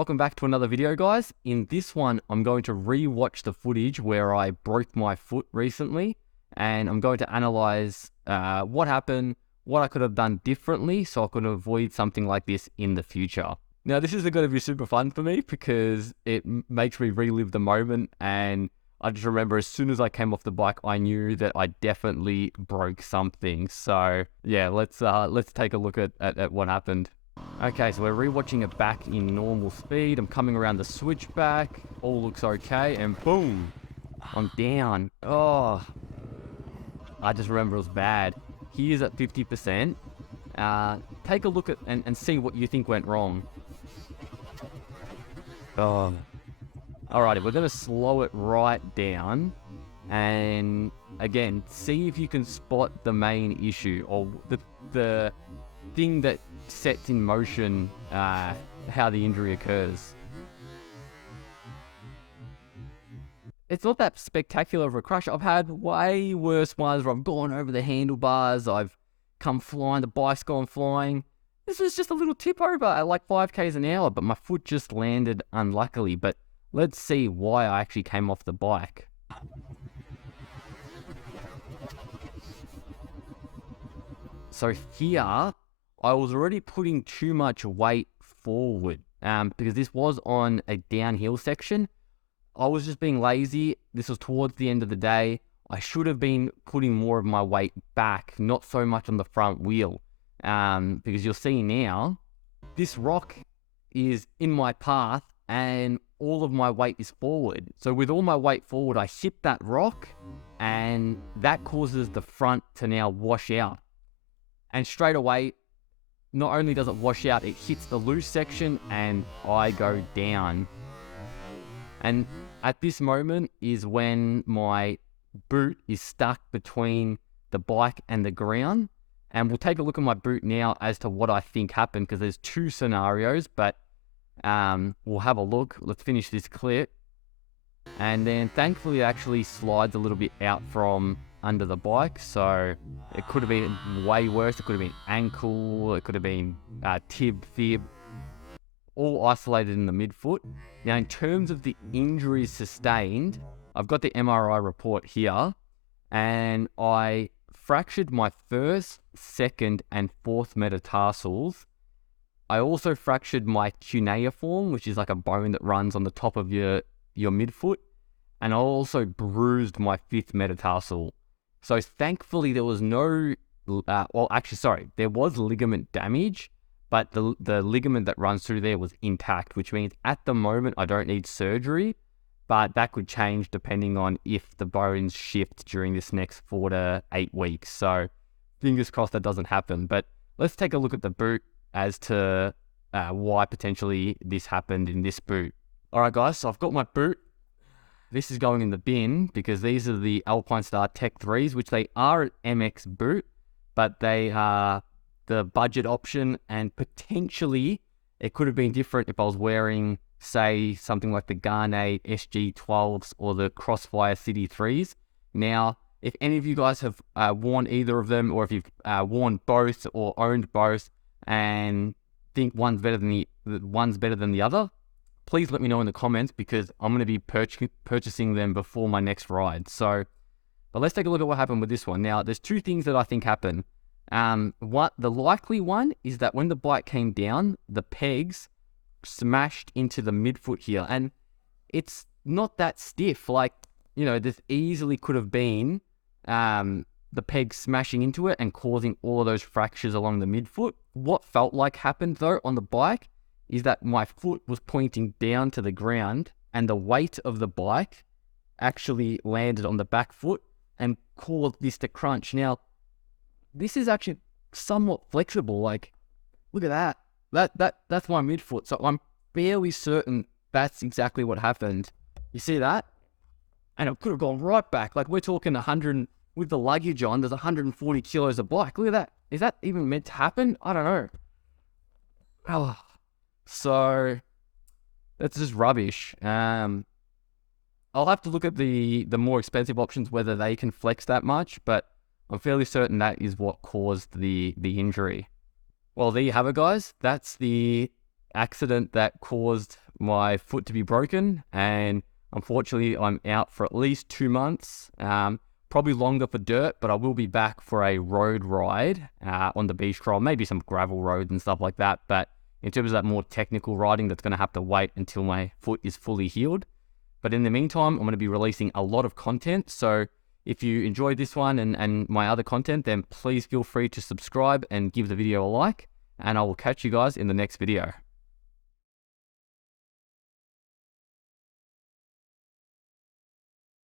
Welcome back to another video, guys. In this one, I'm going to re-watch the footage where I broke my foot recently, and I'm going to analyze what happened, what I could have done differently so I could avoid something like this in the future. Now, this isn't going to be super fun for me because it makes me relive the moment, and I just remember as soon as I came off the bike, I knew that I definitely broke something. So yeah, let's take a look at what happened. Okay, so we're rewatching it back in normal speed. I'm coming around the switchback. All looks okay, and boom, I'm down. Oh, I just remember it was bad. Here's at 50%. Take a look at and see what you think went wrong. Oh. Alrighty, we're going to slow it right down. And again, see if you can spot the main issue or the thing that sets in motion how the injury occurs. It's not that spectacular of a crash. I've had way worse ones where I've gone over the handlebars, I've come flying, the bike's gone flying. This was just a little tip over at like 5 k's an hour, but my foot just landed unluckily. But let's see why I actually came off the bike. So here, I was already putting too much weight forward because this was on a downhill section. I was just being lazy. This was towards the end of the day. I should have been putting more of my weight back, not so much on the front wheel. Because you'll see now, this rock is in my path and all of my weight is forward. So with all my weight forward, I hit that rock and that causes the front to now wash out. And straight away, not only does it wash out, it hits the loose section and I go down. And at this moment is when my boot is stuck between the bike and the ground. And we'll take a look at my boot now as to what I think happened, because there's two scenarios, but we'll have a look. Let's finish this clip. And then thankfully it actually slides a little bit out from under the bike, so it could have been way worse. It could have been ankle, it could have been tib, fib, all isolated in the midfoot. Now, in terms of the injuries sustained, I've got the MRI report here, and I fractured my first, second, and fourth metatarsals. I also fractured my cuneiform, which is like a bone that runs on the top of your midfoot, and I also bruised my fifth metatarsal. So thankfully there was no, there was ligament damage, but the ligament that runs through there was intact, which means at the moment I don't need surgery, but that could change depending on if the bones shift during this next 4 to 8 weeks. So fingers crossed that doesn't happen. But let's take a look at the boot as to why potentially this happened in this boot. All right, guys, so I've got my boot. This is going in the bin because these are the Alpinestars Tech 3s, which they are an MX boot, but they are the budget option, and potentially it could have been different if I was wearing, say, something like the Gaerne SG-12s or the Crossfire Sidi 3s. Now, if any of you guys have worn either of them, or if you've worn both or owned both and think one's better than the other, please let me know in the comments, because I'm going to be purchasing them before my next ride. So, but let's take a look at what happened with this one. Now, there's two things that I think happened. The likely one is that when the bike came down, the pegs smashed into the midfoot here, and it's not that stiff. Like, you know, this easily could have been the pegs smashing into it and causing all of those fractures along the midfoot. What felt like happened though on the bike is that my foot was pointing down to the ground, and the weight of the bike actually landed on the back foot and caused this to crunch. Now, this is actually somewhat flexible. Like, look at that. That's my midfoot. So I'm fairly certain that's exactly what happened. You see that? And it could have gone right back. Like, we're talking 100, with the luggage on, there's 140 kilos of bike. Look at that. Is that even meant to happen? I don't know. Oh. So that's just rubbish. I'll have to look at the more expensive options, whether they can flex that much, but I'm fairly certain that is what caused the injury. Well, there you have it, guys. That's the accident that caused my foot to be broken, and unfortunately I'm out for at least 2 months, probably longer for dirt, but I will be back for a road ride on the beach trail, maybe some gravel roads and stuff like that. But in terms of that more technical riding, that's going to have to wait until my foot is fully healed. But in the meantime, I'm going to be releasing a lot of content. So if you enjoyed this one and my other content, then please feel free to subscribe and give the video a like. And I will catch you guys in the next video.